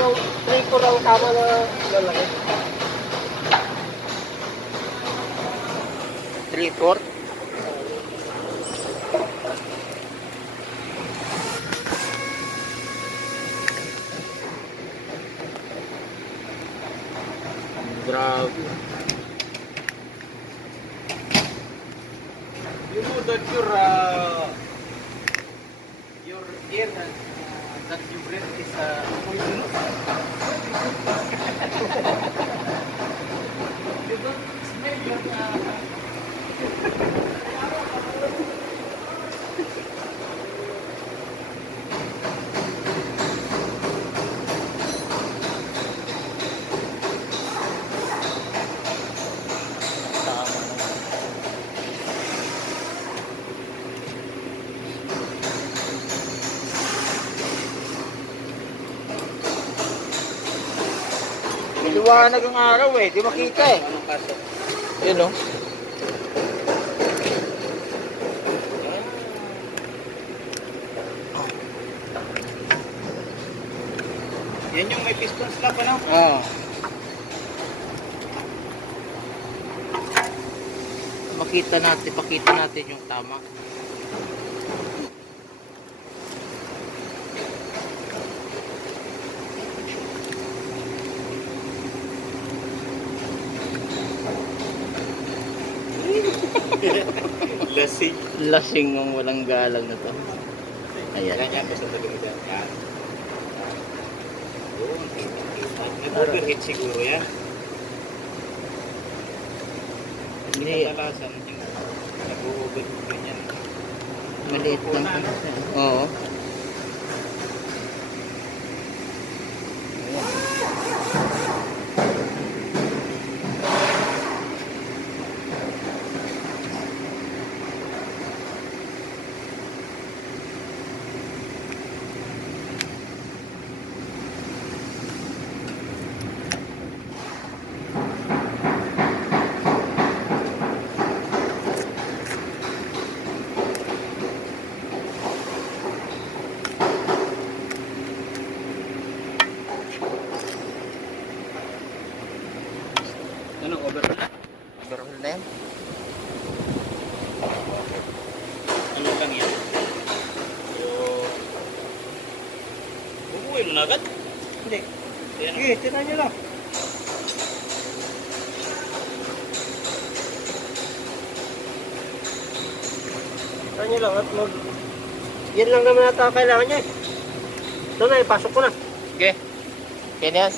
yung 3-4 ang tama na lalaki. 3/4. Grabe. You know that your air that you breathe is poisonous. You don't smell your Liwanag ang araw eh, di makita eh. anong kaso? Yun o. Yan yung may piston slap, ano? Oo. Pakita natin yung tama. Lasing. Lasing ng walang galang na to. Ayan. Ganyan ko sa tabi dyan. Yan. Yun, kita. Nag-overheat siguro yan. Hindi, Kadalasan, nag-overheat ganyan. maliit lang to. Oo. Anong overhaul? Overhaul na yan. Ano lang yan? Bubuhay mo na agad? Hindi. Ayan. Sige, tinan nyo lang. Tinan nyo lang at mag... Yan lang naman ata ang kailangan niya eh. Ito na, ipasok ko na. Okay. Yan yan.